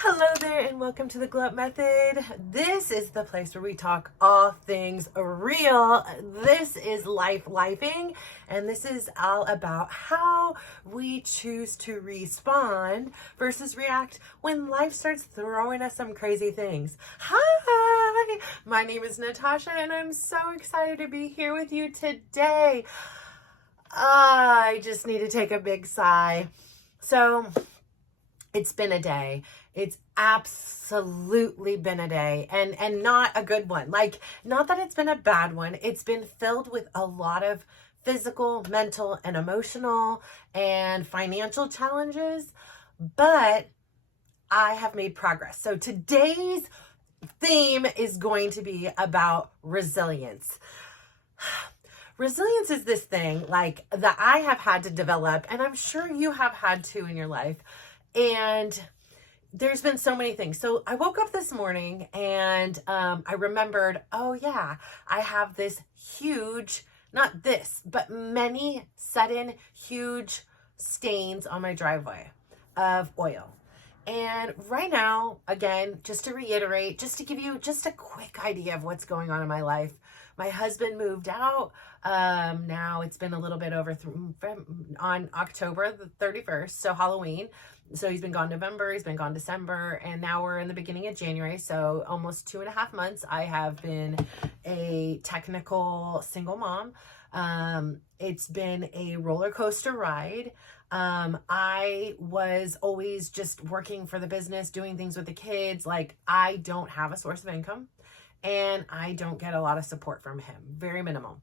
Hello there and welcome to the Glow Up Method. This is the place where we talk all things real. This is lifing, and this is all about how we choose to respond versus react when life starts throwing us some crazy things. Hi, my name is Natasha and I'm so excited to be here with you today. I just need to take a big sigh. So, it's been a day. It's absolutely been a day, and not a good one. Like, not that it's been a bad one. It's been filled with a lot of physical, mental, and emotional and financial challenges, but I have made progress. So today's theme is going to be about resilience. Resilience is this thing like that I have had to develop, and I'm sure you have had to in your life. And there's been so many things. So I woke up this morning and I remembered, oh yeah, I have this huge, not this, but many sudden huge stains on my driveway of oil. And right now, again, just to reiterate, just to give you just a quick idea of what's going on in my life, my husband moved out. Now it's been a little bit over on October the 31st, so Halloween. So he's been gone November, he's been gone December, and now we're in the beginning of January. So almost 2.5 months, I have been a technical single mom. It's been a roller coaster ride. I was always just working for the business, doing things with the kids. Like, I don't have a source of income and I don't get a lot of support from him, very minimal.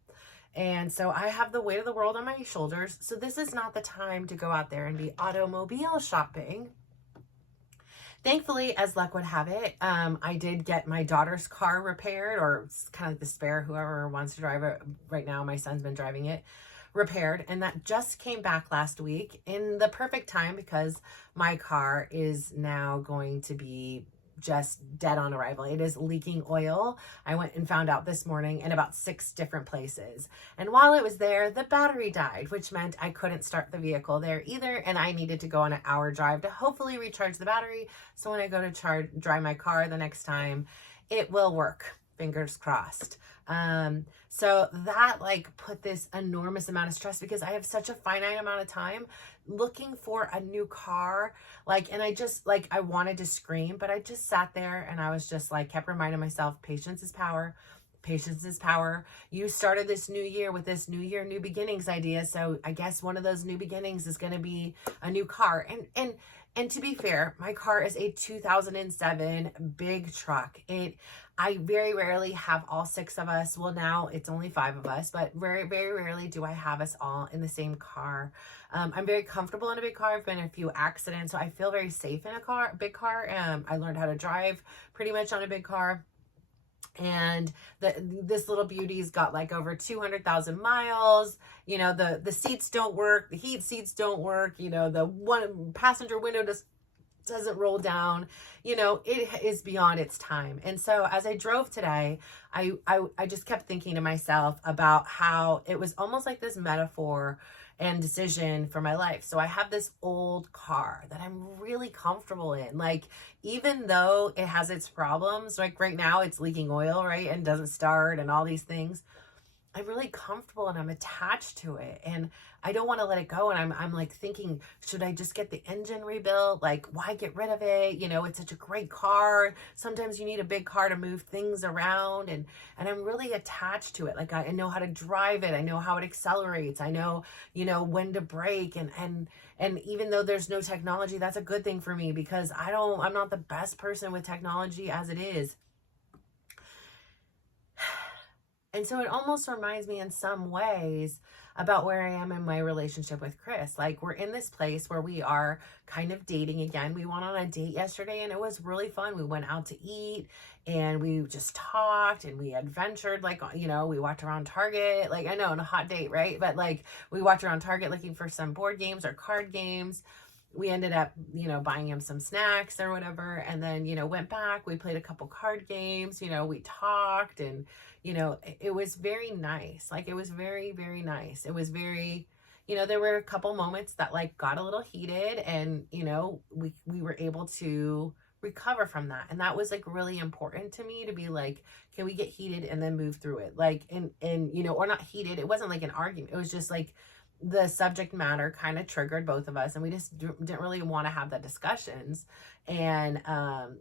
And so I have the weight of the world on my shoulders. So this is not the time to go out there and be automobile shopping. Thankfully, as luck would have it, I did get my daughter's car repaired, or kind of like the spare, whoever wants to drive it. Right now, my son's been driving it, repaired. And that just came back last week in the perfect time because my car is now going to be just dead on arrival. It is leaking oil. I went and found out this morning in about 6 different places. And while it was there, the battery died, which meant I couldn't start the vehicle there either. And I needed to go on an hour drive to hopefully recharge the battery. So when I go to drive my car the next time, it will work. Fingers crossed. So that like put this enormous amount of stress because I have such a finite amount of time looking for a new car. Like, and I just like, I wanted to scream, but I just sat there and I was just like, kept reminding myself, patience is power. Patience is power. You started this new year with this new year, new beginnings idea. So I guess one of those new beginnings is going to be a new car. And to be fair, my car is a 2007 big truck. I very rarely have all 6 of us. Well, now it's only 5 of us, but very, very rarely do I have us all in the same car. I'm very comfortable in a big car. I've been in a few accidents, so I feel very safe in a big car. I learned how to drive pretty much on a big car. And this little beauty's got like over 200,000 miles. You know, the seats don't work. The heat seats don't work. You know, the one passenger window doesn't roll down. You know, it is beyond its time. And so as I drove today, I just kept thinking to myself about how it was almost like this metaphor and decision for my life. So I have this old car that I'm really comfortable in. Like, even though it has its problems, like right now it's leaking oil, right? And doesn't start and all these things. I'm really comfortable and I'm attached to it and I don't want to let it go. And I'm like thinking, should I just get the engine rebuilt? Like, why get rid of it? You know, it's such a great car. Sometimes you need a big car to move things around and I'm really attached to it. Like, I know how to drive it. I know how it accelerates. I know, you know, when to brake and even though there's no technology, that's a good thing for me because I'm not the best person with technology as it is. And so it almost reminds me in some ways about where I am in my relationship with Chris. Like, we're in this place where we are kind of dating again. We went on a date yesterday and it was really fun. We went out to eat and we just talked and we adventured. Like, you know, we walked around Target. Like, I know, on a hot date, right? But like, we walked around Target looking for some board games or card games. We ended up, you know, buying him some snacks or whatever. And then, you know, went back, we played a couple card games, you know, we talked and, you know, it was very nice. Like, it was very, very nice. It was very, you know, there were a couple moments that like got a little heated and, you know, we were able to recover from that. And that was like really important to me, to be like, can we get heated and then move through it? Like, and, you know, or not heated. It wasn't like an argument. It was just like the subject matter kind of triggered both of us, and we just didn't really want to have the discussions. And,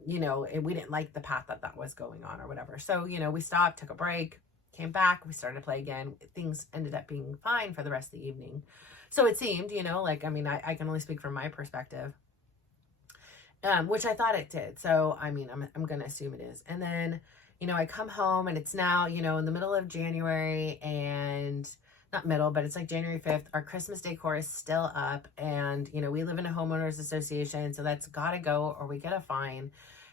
you know, and we didn't like the path that was going on or whatever. So, you know, we stopped, took a break, came back, we started to play again. Things ended up being fine for the rest of the evening. So it seemed, you know, like, I mean, I can only speak from my perspective, which I thought it did. So, I mean, I'm going to assume it is. And then, you know, I come home and it's now, you know, in the middle of January, and not middle, but it's like January 5th. Our Christmas decor is still up, and, you know, we live in a homeowners association, so that's got to go or we get a fine.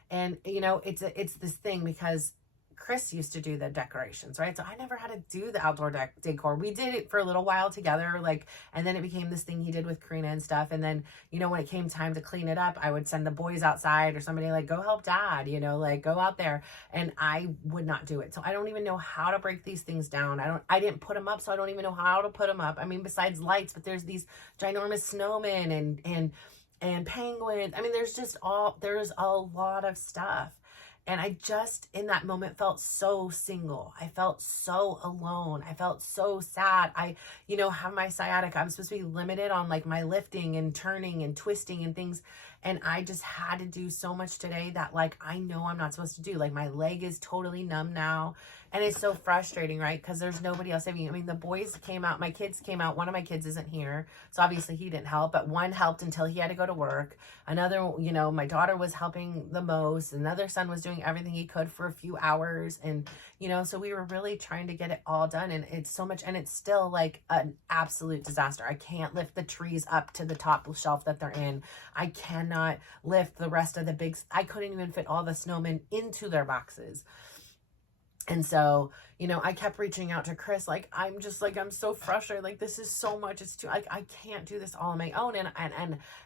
And, you know, it's this thing because Chris used to do the decorations, right? So I never had to do the outdoor decor. We did it for a little while together, like, and then it became this thing he did with Karina and stuff. And then, you know, when it came time to clean it up, I would send the boys outside, or somebody like, go help dad, you know, like go out there. And I would not do it. So I don't even know how to break these things down. I didn't put them up, so I don't even know how to put them up. I mean, besides lights, but there's these ginormous snowmen and penguins. I mean, there's a lot of stuff. And I just, in that moment, felt so single. I felt so alone. I felt so sad. I, you know, have my sciatica. I'm supposed to be limited on like my lifting and turning and twisting and things. And I just had to do so much today that like, I know I'm not supposed to do. Like my leg is totally numb now. And it's so frustrating, right? Because there's nobody else saving. I mean, the boys came out, my kids came out. One of my kids isn't here, so obviously he didn't help, but one helped until he had to go to work. Another, you know, my daughter was helping the most. Another son was doing everything he could for a few hours. And, you know, so we were really trying to get it all done. And it's so much, and it's still like an absolute disaster. I can't lift the trees up to the top shelf that they're in. I cannot lift the rest of I couldn't even fit all the snowmen into their boxes. And so, you know, I kept reaching out to Chris, like, I'm so frustrated. Like, this is so much. It's too, like, I can't do this all on my own. And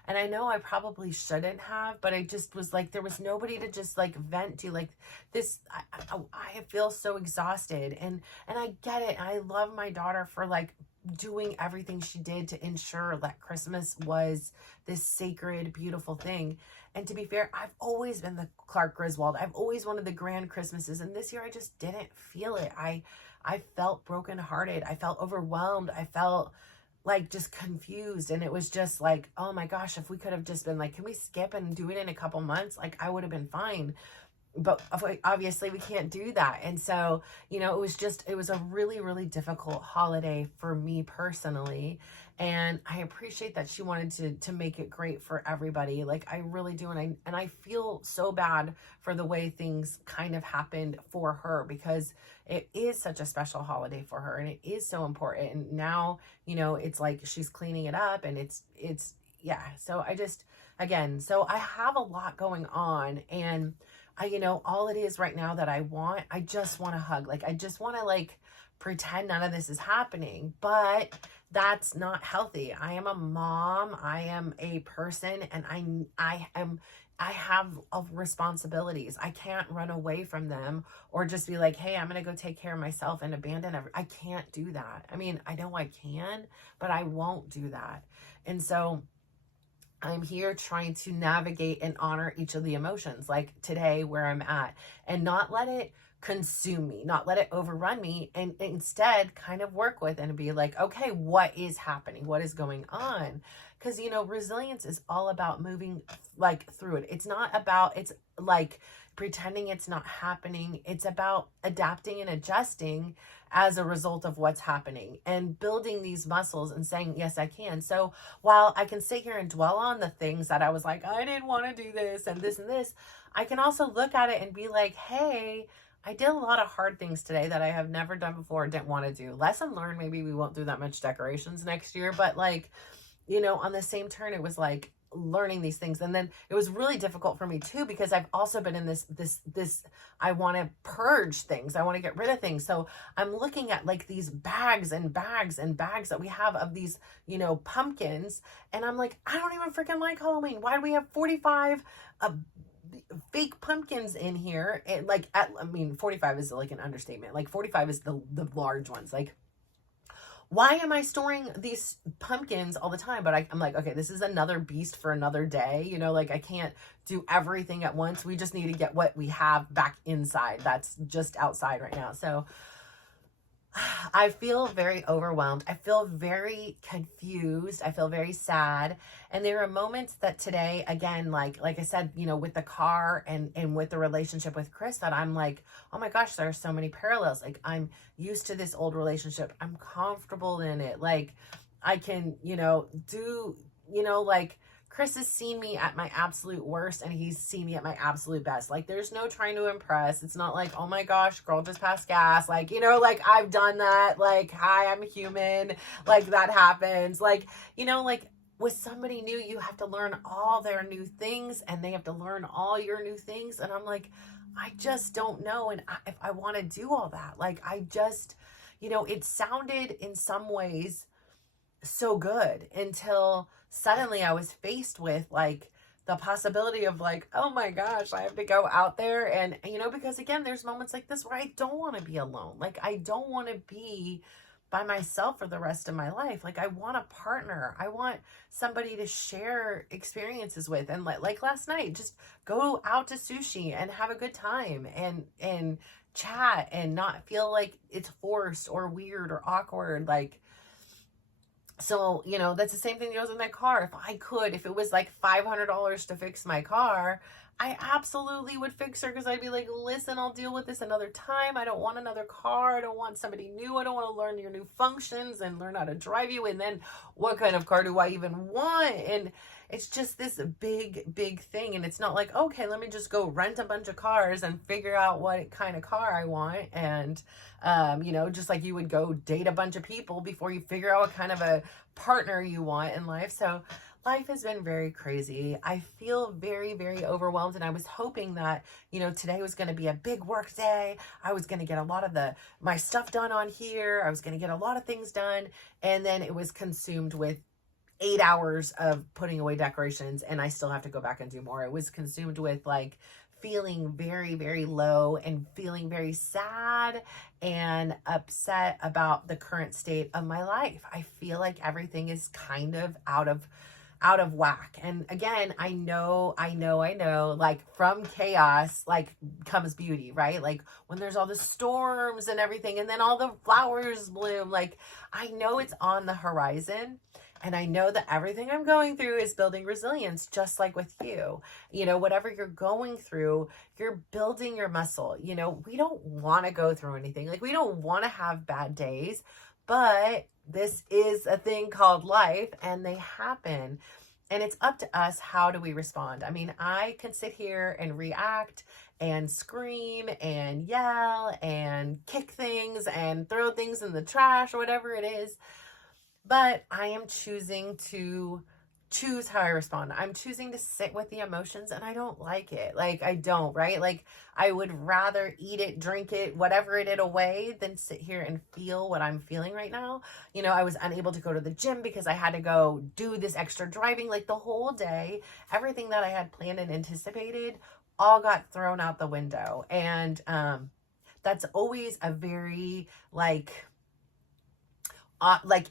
I know I probably shouldn't have, but I just was like, there was nobody to just like vent to. Like this, I feel so exhausted, and I get it. And I love my daughter for like doing everything she did to ensure that Christmas was this sacred, beautiful thing. And to be fair, I've always been the Clark Griswold. I've always wanted the grand Christmases. And this year I just didn't feel it. I felt brokenhearted. I felt overwhelmed. I felt like just confused. And it was just like, oh my gosh, if we could have just been like, can we skip and do it in a couple months? Like I would have been fine. But obviously we can't do that. And so, you know, it was a really, really difficult holiday for me personally. And I appreciate that she wanted to make it great for everybody. Like I really do. And I feel so bad for the way things kind of happened for her, because it is such a special holiday for her and it is so important. And now, you know, it's like she's cleaning it up, and it's yeah. So so I have a lot going on, and you know, all it is right now that I just want to hug. Like, I just want to like pretend none of this is happening, but that's not healthy. I am a mom. I am a person, and I have responsibilities. I can't run away from them or just be like, hey, I'm going to go take care of myself and abandon I can't do that. I mean, I know I can, but I won't do that. And so I'm here trying to navigate and honor each of the emotions, like today where I'm at, and not let it consume me, not let it overrun me, and instead kind of work with and be like, okay, what is happening? What is going on? Because, you know, resilience is all about moving like through it. It's like pretending it's not happening. It's about adapting and adjusting as a result of what's happening and building these muscles and saying, yes, I can. So while I can sit here and dwell on the things that I was like, I didn't want to do this and this and this, I can also look at it and be like, hey, I did a lot of hard things today that I have never done before, didn't want to do. Lesson learned, maybe we won't do that much decorations next year, but like, you know, on the same turn, it was like learning these things. And then it was really difficult for me too, because I've also been in this, I want to purge things. I want to get rid of things. So I'm looking at like these bags and bags and bags that we have of these, you know, pumpkins. And I'm like, I don't even freaking like Halloween. Why do we have 45 fake pumpkins in here? And like, 45 is like an understatement. Like 45 is the large ones. Like, why am I storing these pumpkins all the time? But I'm like, okay, this is another beast for another day. You know, like I can't do everything at once. We just need to get what we have back inside. That's just outside right now. So I feel very overwhelmed. I feel very confused. I feel very sad. And there are moments that today, again, like I said, you know, with the car and with the relationship with Chris, that I'm like, oh my gosh, there are so many parallels. Like I'm used to this old relationship. I'm comfortable in it. Like I can, you know, do, you know, like Chris has seen me at my absolute worst and he's seen me at my absolute best. Like there's no trying to impress. It's not like, oh my gosh, girl just passed gas. Like, you know, like I've done that. Like, hi, I'm human. Like that happens. Like, you know, like with somebody new, you have to learn all their new things and they have to learn all your new things. And I'm like, I just don't know. And if I want to do all that, like I just, you know, it sounded in some ways so good until suddenly I was faced with like the possibility of like, oh my gosh, I have to go out there. And, you know, because again, there's moments like this where I don't want to be alone. Like I don't want to be by myself for the rest of my life. Like I want a partner. I want somebody to share experiences with. And like last night, just go out to sushi and have a good time and chat and not feel like it's forced or weird or awkward. Like, so, you know, that's the same thing that goes with my car. If it was like $500 to fix my car, I absolutely would fix her because I'd be like, listen, I'll deal with this another time. I don't want another car. I don't want somebody new. I don't want to learn your new functions and learn how to drive you. And then what kind of car do I even want? And it's just this big thing. And it's not like, okay, let me just go rent a bunch of cars and figure out what kind of car I want. And, you know, just like you would go date a bunch of people before you figure out what kind of a partner you want in life. So life has been very crazy. I feel very overwhelmed. And I was hoping that, you know, today was going to be a big work day. I was going to get a lot of my stuff done on here. I was going to get a lot of things done. And then it was consumed with 8 hours of putting away decorations and I still have to go back and do more. It was consumed with like feeling very low and feeling very sad and upset about the current state of my life. I feel like everything is kind of out of whack. And again, I know, like from chaos, like comes beauty, right? Like when there's all the storms and everything, and then all the flowers bloom, like I know it's on the horizon. And I know that everything I'm going through is building resilience, just like with you. You know, whatever you're going through, you're building your muscle. You know, we don't want to go through anything. Like we don't want to have bad days, but this is a thing called life and they happen. And it's up to us. How do we respond? I mean, I can sit here and react and scream and yell and kick things and throw things in the trash or whatever it is. But I am choosing to choose how I respond. I'm choosing to sit with the emotions and I don't like it. Like I don't, right? Like I would rather eat it, drink it, whatever it away than sit here and feel what I'm feeling right now. You know, I was unable to go to the gym because I had to go do this extra driving like the whole day. Everything that I had planned and anticipated all got thrown out the window. And that's always a very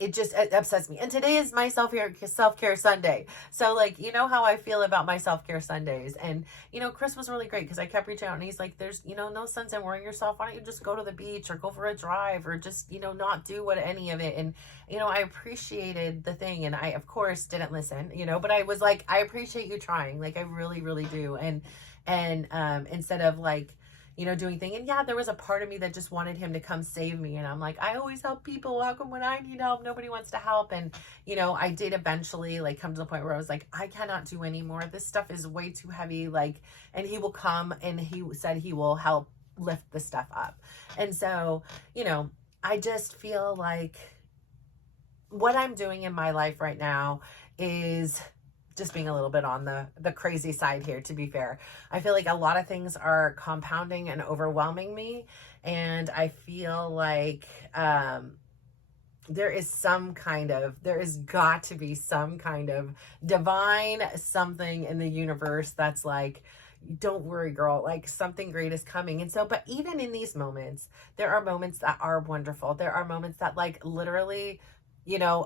it upsets me. And today is my self-care Sunday. So like, you know how I feel about my self-care Sundays. And, you know, Chris was really great because I kept reaching out and he's like, there's, you know, no sense in worrying yourself. Why don't you just go to the beach or go for a drive or just, you know, not do any of it. And, you know, I appreciated the thing. And I, of course, didn't listen, you know, but I was like, I appreciate you trying. Like, I really do. And instead of like, you know, doing thing. And yeah, there was a part of me that just wanted him to come save me. And I'm like, I always help people. How come when I need help, nobody wants to help? And, you know, I did eventually like come to the point where I was like, I cannot do anymore. This stuff is way too heavy. Like, and he will come and he said he will help lift the stuff up. And so, you know, I just feel like what I'm doing in my life right now is just being a little bit on the crazy side here, to be fair. I feel like a lot of things are compounding and overwhelming me. And I feel like, there is got to be some kind of divine something in the universe that's like, don't worry, girl, like something great is coming. And so, but even in these moments, there are moments that are wonderful. There are moments that, like, literally,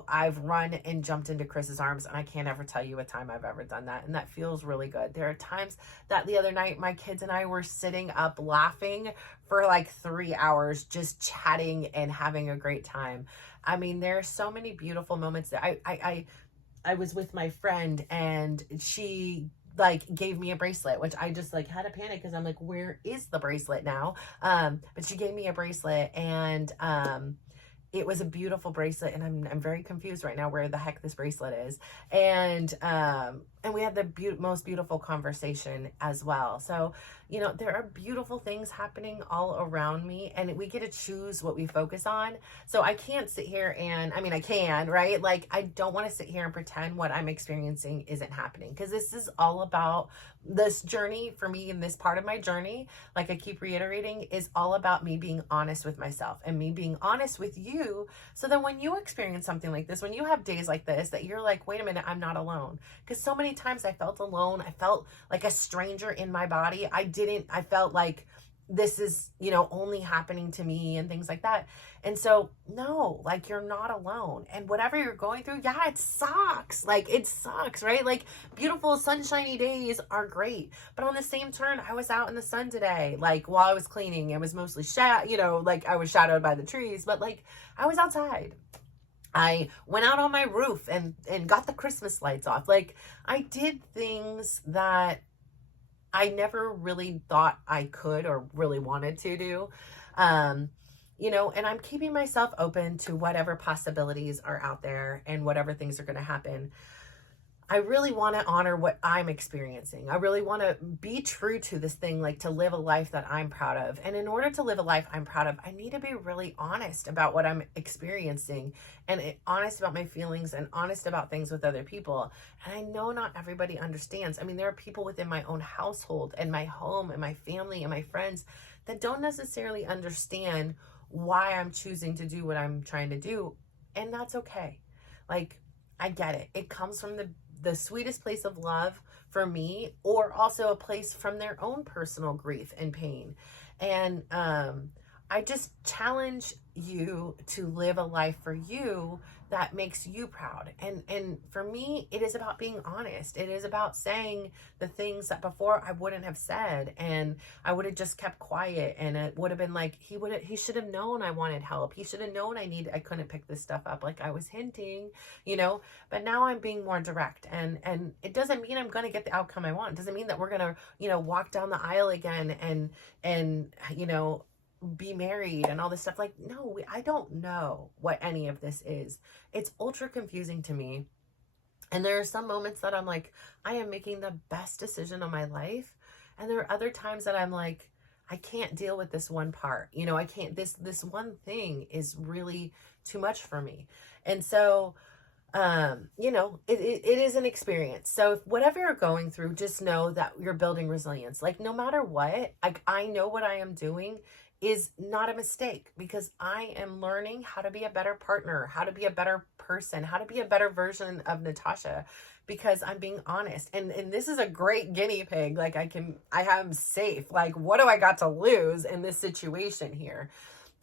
I've run and jumped into Chris's arms, and I can't ever tell you a time I've ever done that. And that feels really good. There are times that the other night, my kids and I were sitting up laughing for like 3 hours, just chatting and having a great time. I mean, there are so many beautiful moments that I was with my friend, and she like gave me a bracelet, which I just like had a panic because I'm like, where is the bracelet now? But she gave me a bracelet, and it was a beautiful bracelet, and I'm very confused right now where the heck this bracelet is. And we had the most beautiful conversation as well. So, there are beautiful things happening all around me, and we get to choose what we focus on. So I can't sit here and, I mean, I can, right? Like, I don't want to sit here and pretend what I'm experiencing isn't happening, because this is all about this journey for me. And this part of my journey, like I keep reiterating, is all about me being honest with myself and me being honest with you. So that when you experience something like this, when you have days like this, that you're like, wait a minute, I'm not alone. Because so many times I felt alone. I felt like a stranger in my body. I felt like this is, only happening to me and things like that. And so, no, like, you're not alone. And whatever you're going through, yeah, it sucks. Like, it sucks, right? Like, beautiful sunshiny days are great. But on the same turn, I was out in the sun today, like, while I was cleaning. It was mostly like I was shadowed by the trees, but like, I was outside. I went out on my roof and got the Christmas lights off. Like, I did things that I never really thought I could or really wanted to do. And I'm keeping myself open to whatever possibilities are out there and whatever things are going to happen. I really want to honor what I'm experiencing. I really want to be true to this thing, like to live a life that I'm proud of. And in order to live a life I'm proud of, I need to be really honest about what I'm experiencing, and honest about my feelings, and honest about things with other people. And I know not everybody understands. I mean, there are people within my own household and my home and my family and my friends that don't necessarily understand why I'm choosing to do what I'm trying to do. And that's okay. Like, I get it. It comes from the sweetest place of love for me, or also a place from their own personal grief and pain. And I just challenge you to live a life for you that makes you proud. And for me, it is about being honest. It is about saying the things that before I wouldn't have said, and I would have just kept quiet, and it would have been like, he should have known I wanted help. He should have known I couldn't pick this stuff up, like I was hinting, but now I'm being more direct, and it doesn't mean I'm going to get the outcome I want. It doesn't mean that we're going to, walk down the aisle again and be married and all this stuff. Like, no, I don't know what any of this is. It's ultra confusing to me. And there are some moments that I'm like, I am making the best decision of my life. And there are other times that I'm like, I can't deal with this one part. I can't, this one thing is really too much for me. And so, it is an experience. So if whatever you're going through, just know that you're building resilience. Like, no matter what, like, I know what I am doing is not a mistake, because I am learning how to be a better partner, how to be a better person, how to be a better version of Natasha, because I'm being honest. And this is a great guinea pig. Like, I am safe. Like, what do I got to lose in this situation here?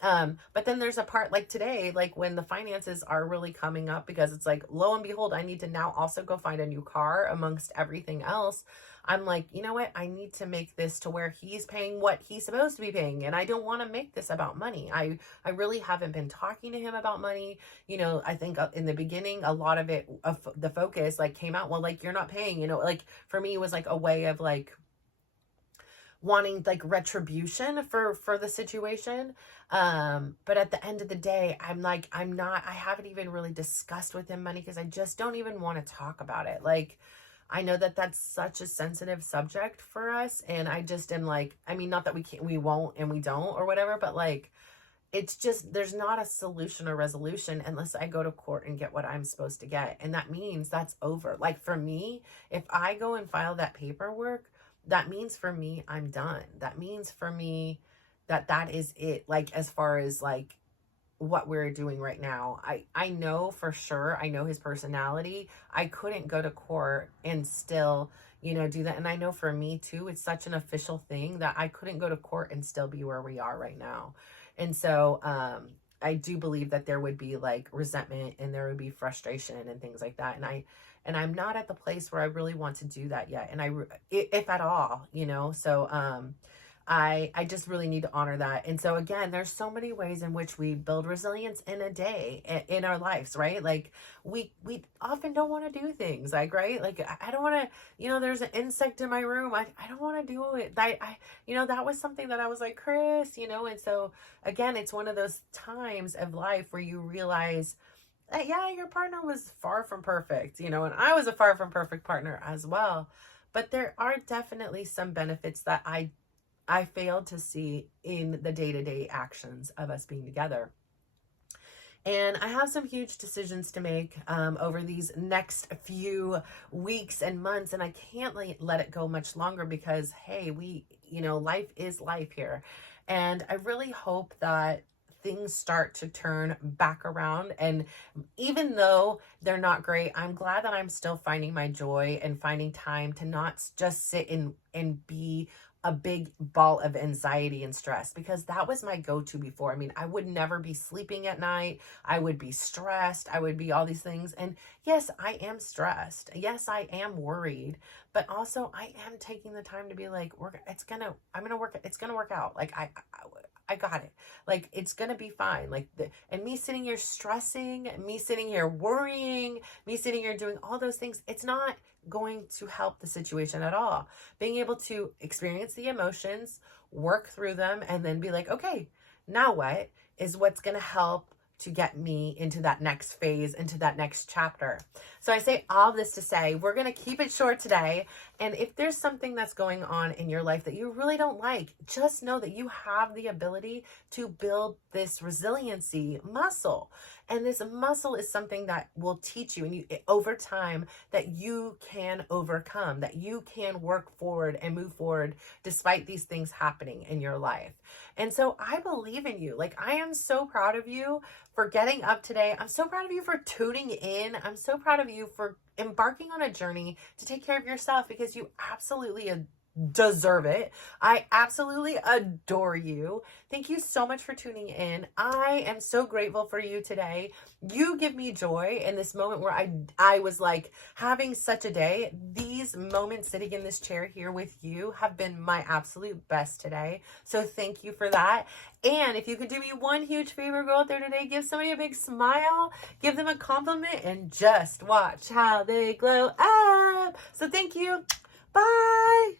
But then there's a part like today, like when the finances are really coming up, because it's like, lo and behold, I need to now also go find a new car amongst everything else. I'm like, you know what? I need to make this to where he's paying what he's supposed to be paying. And I don't want to make this about money. I really haven't been talking to him about money. I think in the beginning, a lot of it, the focus like came out, well, like, you're not paying, like for me, it was like a way of like wanting like retribution for the situation. But at the end of the day, I haven't even really discussed with him money, because I just don't even want to talk about it. Like, I know that that's such a sensitive subject for us. And I just am like, I mean, not that we won't and we don't or whatever, but like, it's just, there's not a solution or resolution unless I go to court and get what I'm supposed to get. And that means that's over. Like, for me, if I go and file that paperwork, that means for me, I'm done. That means for me that is it. Like, as far as like what we're doing right now. I know for sure, I know his personality. I couldn't go to court and still, do that. And I know for me too, it's such an official thing that I couldn't go to court and still be where we are right now. And so, I do believe that there would be like resentment and there would be frustration and things like that. And I'm not at the place where I really want to do that yet. And if at all, so, I just really need to honor that. And so again, there's so many ways in which we build resilience in a day in our lives, right? Like we often don't want to do things like, right? Like I don't want to, there's an insect in my room. I don't want to do it. That was something that I was like, Chris, and so again, it's one of those times of life where you realize that, yeah, your partner was far from perfect, and I was a far from perfect partner as well. But there are definitely some benefits that I failed to see in the day-to-day actions of us being together. And I have some huge decisions to make over these next few weeks and months. And I can't let it go much longer because, hey, life is life here. And I really hope that things start to turn back around. And even though they're not great, I'm glad that I'm still finding my joy and finding time to not just sit and be a big ball of anxiety and stress, because that was my go-to before. I mean, I would never be sleeping at night. I would be stressed. I would be all these things. And yes, I am stressed. Yes, I am worried, but also I am taking the time to be like, it's going to work out. Like I got it. Like, it's going to be fine. Like, and me sitting here stressing, me sitting here worrying, me sitting here doing all those things, it's not going to help the situation at all. Being able to experience the emotions, work through them, and then be like, okay, now what is what's going to help to get me into that next phase, into that next chapter. So I say all this to say, we're going to keep it short today. And if there's something that's going on in your life that you really don't like, just know that you have the ability to build this resiliency muscle. And this muscle is something that will teach you over time that you can overcome, that you can work forward and move forward despite these things happening in your life. And so I believe in you. Like, I am so proud of you for getting up today. I'm so proud of you for tuning in. I'm so proud of you for embarking on a journey to take care of yourself, because you absolutely deserve it. I absolutely adore you. Thank you so much for tuning in. I am so grateful for you today. You give me joy in this moment where I was like having such a day. These moments sitting in this chair here with you have been my absolute best today. So thank you for that. And if you could do me one huge favor, go out there today, give somebody a big smile, give them a compliment, and just watch how they glow up. So thank you. Bye.